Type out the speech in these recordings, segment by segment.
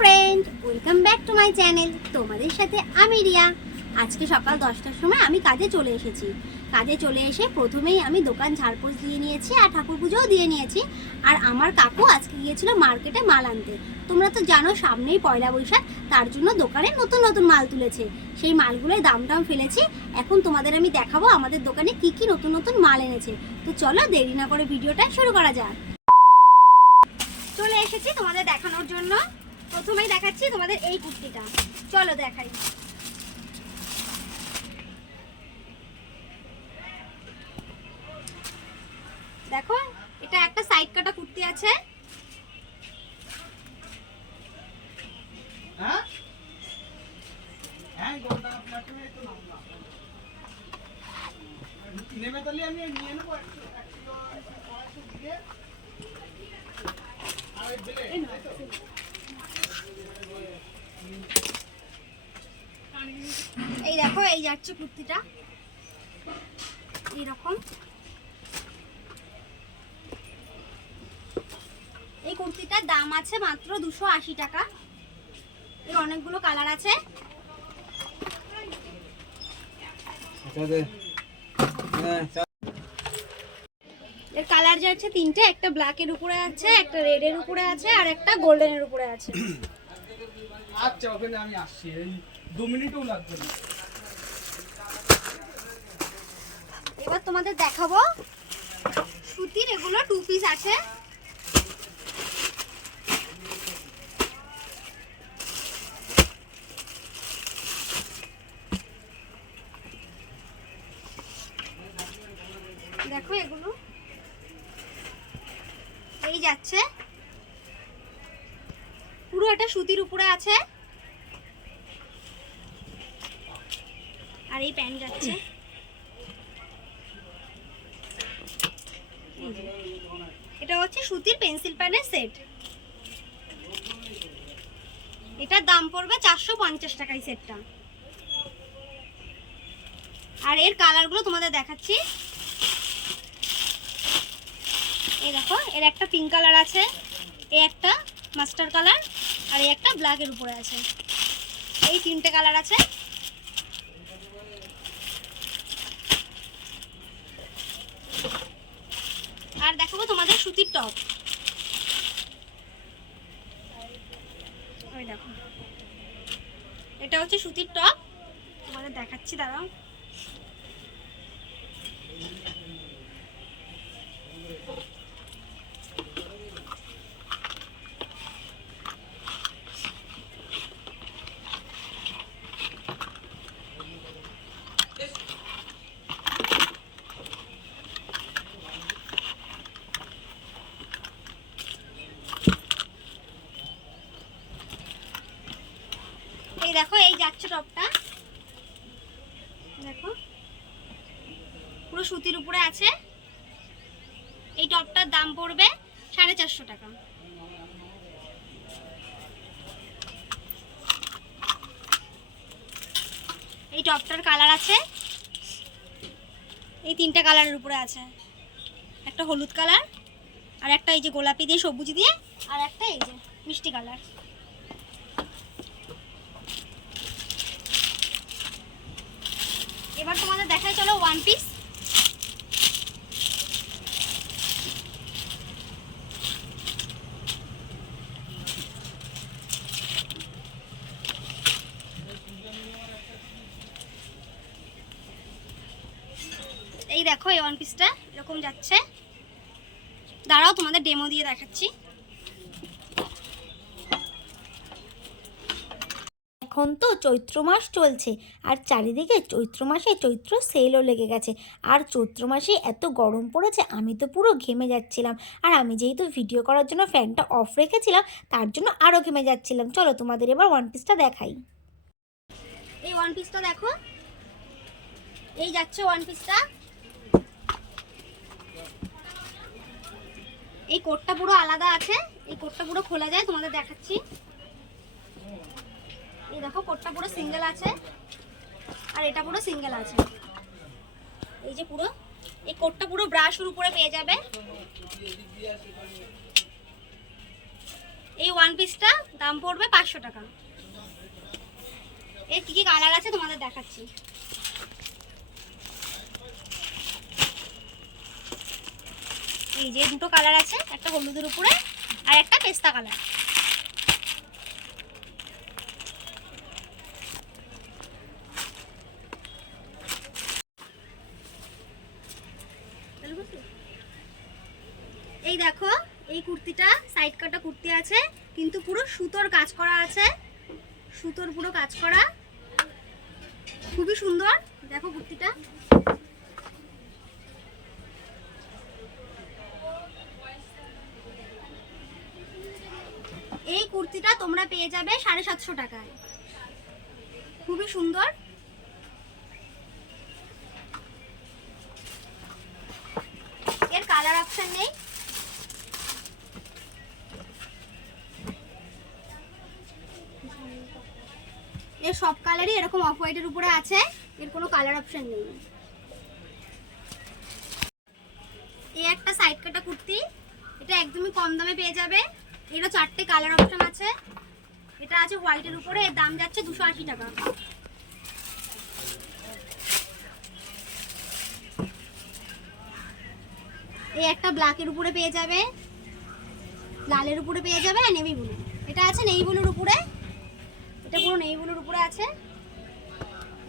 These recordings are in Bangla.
Friend welcome back to my channel তোমাদের সাথে আমি রিয়া। আজকে সকাল দশটার সময় আমি কাজে চলে এসেছি। কাজে চলে এসে প্রথমেই আমি দোকান ঝাড়পোছ দিয়ে নিয়েছি আর ঠাকুর পুজোও দিয়ে নিয়েছি। আর আমার কাকু আজকে গিয়েছিল মার্কেটে মাল আনতে। তোমরা তো জানো সামনেই পয়লা বৈশাখ, তার জন্য দোকানে নতুন নতুন মাল তুলেছে। সেই মালগুলোয় দাম টাম ফেলেছি। এখন তোমাদের আমি দেখাবো আমাদের দোকানে কি কি নতুন নতুন মাল এনেছে। তো চলো দেরি না করে ভিডিওটা শুরু করা যাক। চলে এসেছি তোমাদের দেখানোর জন্য। প্রথমেই দেখাচ্ছি তোমাদের এই কুর্তিটা। চলো দেখাই দেখো এটা একটা সাইড কাটা কুর্তি আছে হ্যাঁ হ্যাঁ গোলটা আপনার তুমি একটু নামলাম নেমে তাহলে আমি নিয়ে নেব একটু এক কিলো কড়াইশো দিয়ে আর ওই বেলে তাই তো? এই যাচ্ছে কুর্তিটা। এইরকম। এই কুর্তিটার দাম আছে মাত্র দুশো আশি টাকা। এর অনেকগুলো কালার আছে। এর কালার যাচ্ছে তিনটে একটা ব্ল্যাকের উপরে আছে একটা রেডের উপরে আছে আর একটা গোল্ডেনের উপরে আছে। আচ্ছা ওখানে আমি আসছি। এই দু মিনিটও লাগবে না। এবার তোমাদের দেখাবো। সুতির এগুলো টু পিস আছে। দেখো এগুলো। এই যাচ্ছে। পুরো এটা সুতির উপরে আছে। আর এই প্যান্ট যাচ্ছে এই যে। এটা হচ্ছে সুতির পেন্সিল প্যানের সেট। এটার দাম পড়বে চারশো পঞ্চাশ টাকা এই সেটটা। আর এর কালারগুলো তোমাদের দেখাচ্ছি। এই দেখো, এর একটা পিঙ্ক কালার আছে, এ একটা মাস্টার কালার, আর এই একটা ব্ল্যাকের উপরে আছে। এই তিনটে কালার আছে আর দেখাবো টপ এটা হচ্ছে সুতির টপ। তোমাদের দেখাচ্ছি দাঁড়াও। এই দেখো, এই যাচ্ছে টপটা। দেখো। পুরো সুতির উপরে আছে। এই টপটার দাম পড়বে সাড়ে চারশো টাকা। এই টপটার কালার আছে। এই তিনটা কালারের উপরে আছে। একটা হলুদ কালার, আর একটা এই যে গোলাপি দিয়ে, সবুজ দিয়ে, আর একটা এই যে মিষ্টি কালার। এবার তোমাদের দেখাই চলো ওয়ান পিস এই দেখো এই ওয়ান পিসটা এরকম যাচ্ছে। দাঁড়াও, তোমাদের ডেমো দিয়ে দেখাচ্ছি। এখন তো চৈত্র মাস চলছে, আর চারিদিকে চৈত্র মাসে চৈত্র সেলও লেগে গেছে। আর চৈত্র মাসে এত গরম পড়েছে, আমি তো পুরো ঘেমে যাচ্ছিলাম। আর আমি যেহেতু ভিডিও করার জন্য ফ্যানটা অফ রেখেছিলাম, তার জন্য আরও ঘেমে যাচ্ছিলাম। চলো তোমাদের এবার ওয়ান পিসটা দেখাই। এই ওয়ান পিসটা দেখো। এই যাচ্ছে ওয়ান পিসটা এই কোটটা পুরো আলাদা আছে। এই কোটটা পুরো খোলা যায়, তোমাদের দেখাচ্ছি। দেখো, কোটটা পুরো সিঙ্গেল আছে। আর এটা পুরো সিঙ্গেল আছে। এই যে পুরো, এই কোটটা পুরো ব্রাশের উপরে পেয়ে যাবে। এই ওয়ান পিসটা দাম পড়বে পাঁচশো টাকা। এর কী কী কালার আছে তোমাদের দেখাচ্ছি। এই যে দুটো কালার আছে, একটা হলুদের উপরে আর একটা পেস্তা কালার এই দেখো এই কুর্তিটা সাইড কাটা কুর্তি আছে, কিন্তু পুরো সুতোর কাজ করা আছে। সুতোর পুরো কাজ করা। খুবই সুন্দর। দেখো কুর্তিটা। এই কুর্তিটা তোমরা পেয়ে যাবে সাড়ে সাতশো টাকায়। খুবই সুন্দর। এর কালার অপশন নেই। সব কালারই এরকম অফ হোয়াইটের উপরে আছে। এর কোনো কালার অপশন নেই। এই একটা সাইড কাটা কুর্তি। এটা একদমই কম দামে পেয়ে যাবে। এটা চারটে কালার অপশন আছে। এটা আছে হোয়াইটের উপরে। এর দাম যাচ্ছে দুশো আশি টাকা। এই একটা ব্ল্যাকের উপরে পেয়ে যাবে। লালের উপরে পেয়ে যাবে নেভি ব্লু এটা আছে নেই ব্লুর উপরে। এটা পুরো নেই উপরে আছে।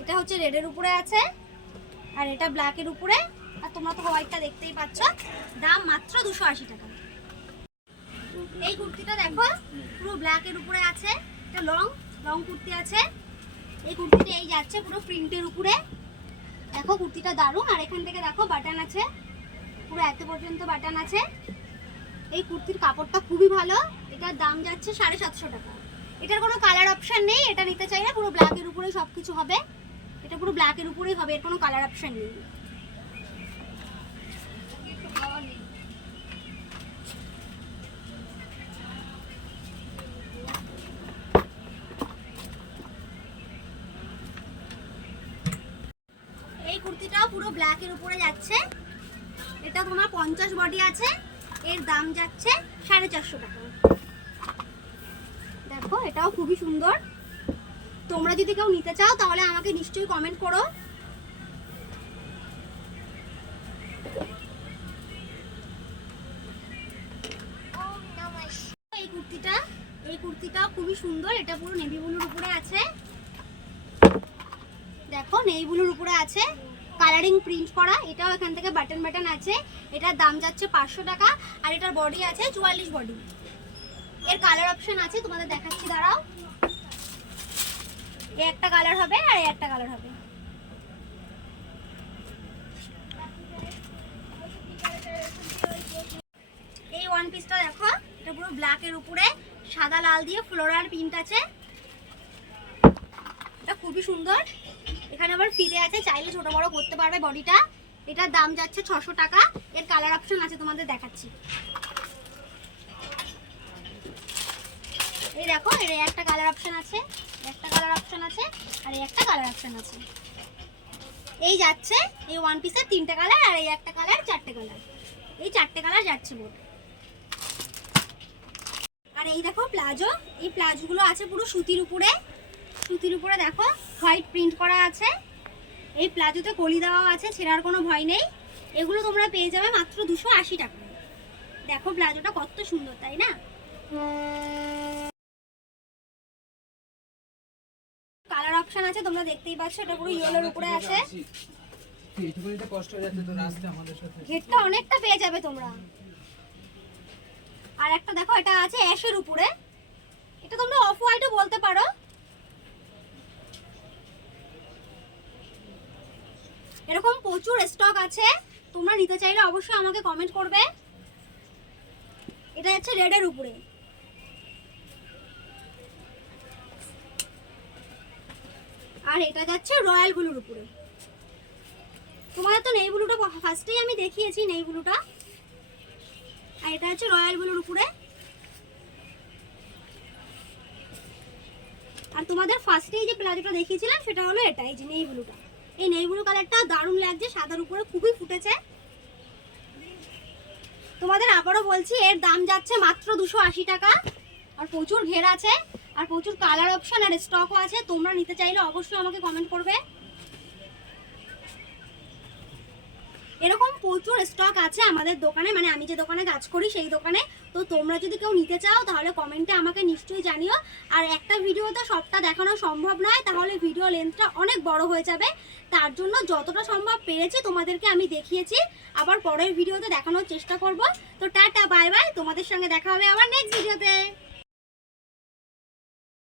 এটা হচ্ছে রেডের উপরে আছে আর এটা ব্ল্যাকের উপরে। আর তোমরা তো হোয়াইটটা দেখতেই পাচ্ছ। দাম মাত্র দুশো আশি টাকা। এই কুর্তিটা দেখো, পুরো ব্ল্যাকের উপরে আছে। এটা লং লং কুর্তি আছে। এই কুর্তিটা এই যাচ্ছে পুরো প্রিন্টের উপরে। দেখো কুর্তিটা দারুণ। আর এখান থেকে দেখো বাটন আছে। পুরো এত পর্যন্ত বাটন আছে। এই কুর্তির কাপড়টা খুবই ভালো। এটার দাম যাচ্ছে সাড়ে সাতশো টাকা। এটার কোনো কালার অপশান নেই, এটা নিতে চাইলে পুরো ব্ল্যাকের উপরেই সব কিছু হবে। এটা পুরো ব্ল্যাকের উপরেই হবে, এর কোনো কালার অপশন নেই। এই কুর্তিটাও পুরো উপরে যাচ্ছে। এটা তোমার পঞ্চাশ বডি আছে, এর দাম যাচ্ছে সাড়ে চারশো টাকা। এটাও খুবই সুন্দর। তোমরা যদি কেউ নিতে চাও, তাহলে আমাকে নিশ্চয়ই কমেন্ট করো। এই কুর্তিটা এই কুর্তিটা খুবই সুন্দর। এটা পুরো নেভি ব্লুর উপরে আছে। দেখো নেই ব্লুর উপরে আছে। কালারিং প্রিন্ট করা। এটাও এখান থেকে বাটন বাটন আছে। এটার দাম যাচ্ছে পাঁচশো টাকা। আর এটার বডি আছে চুয়াল্লিশ বডি এর কালার অপশন আছে, তোমাদের দেখাচ্ছি, দাঁড়াও। এ একটা কালার হবে আর এ একটা কালার হবে। এই ওয়ান পিসটা দেখো, এটা পুরো ব্ল্যাকের উপরে, সাদা, লাল দিয়ে ফ্লোরাল প্রিন্ট আছে। এটা খুবই সুন্দর। এখানে আবার ফিরে আছে, চাইলে ছোট বড় করতে পারবে বডিটা এটার দাম যাচ্ছে ছশো টাকা। এর কালার অপশন আছে, তোমাদের দেখাচ্ছি। এই দেখো, এর একটা কালার অপশন আছে একটা কালার অপশন আছে, আর এই একটা কালার অপশন আছে। এই যাচ্ছে, এই ওয়ান পিসের তিনটে কালার আর এই একটা কালার চারটে কালার এই চারটে কালার যাচ্ছে মোট। আর এই দেখো প্লাজো, এই প্লাজোগুলো আছে পুরো সুতির উপরে। সুতির উপরে দেখো, হোয়াইট প্রিন্ট করা আছে। এই প্লাজোতে কলি দেওয়া আছে, ছেঁড়ার কোনো ভয় নেই। এগুলো তোমরা পেয়ে যাবে মাত্র দুশো আশি টাকা দেখো প্লাজোটা কত সুন্দর, তাই না? অপশন আছে তোমরা দেখতেই পাচ্ছ এটা পুরো ইয়েলোর উপরে আছে ঘেরটা অনেকটা পেয়ে যাবে তোমরা। আর একটা দেখো এটা আছে অ্যাশের উপরে। এটা তোমরা অফ হোয়াইটও বলতে পারো। এরকম প্রচুর স্টক আছে। তোমরা নিতে চাইলে অবশ্যই আমাকে কমেন্ট করবে। এটা যাচ্ছে রেডের উপরে। আর এটা যাচ্ছে রয়্যাল ব্লুর উপরে। তোমাদের তো নেই ব্লুটা, ফার্স্টেই আমি দেখিয়েছি নেই ব্লুটা। আর এটা হচ্ছে রয়্যাল ব্লুর উপরে। আর তোমাদের ফার্স্টেই যে প্লাজোটা দেখিয়েছিলাম, সেটা হলো এটা এই যে নেই ব্লুটা। এই নেই ব্লু কালারটা দারুণ লাগছে, সাদার উপরে খুবই ফুটেছে। তোমাদের আবারও বলছি, এর দাম যাচ্ছে মাত্র দুশো টাকা, আর প্রচুর ঘের আছে। আর প্রচুর কালার অপশন আর স্টকও আছে, তোমরা নিতে চাইলে অবশ্যই আমাকে কমেন্ট করবে। এরকম প্রচুর স্টক আছে আমাদের দোকানে মানে আমি যে দোকানে কাজ করি সেই দোকানে। তো তোমরা যদি কেউ নিতে চাও, তাহলে কমেন্টে আমাকে নিশ্চয়ই জানিও। আর একটা ভিডিওতে সবটা দেখানো সম্ভব নয়, তাহলে ভিডিও লেন্থটা অনেক বড় হয়ে যাবে। তার জন্য যতটা সম্ভব পেরেছি তোমাদেরকে আমি দেখিয়েছি। আবার পরের ভিডিওতে দেখানোর চেষ্টা করব। তো টাটা বাই বাই তোমাদের সঙ্গে দেখা হবে আবার নেক্সট ভিডিওতে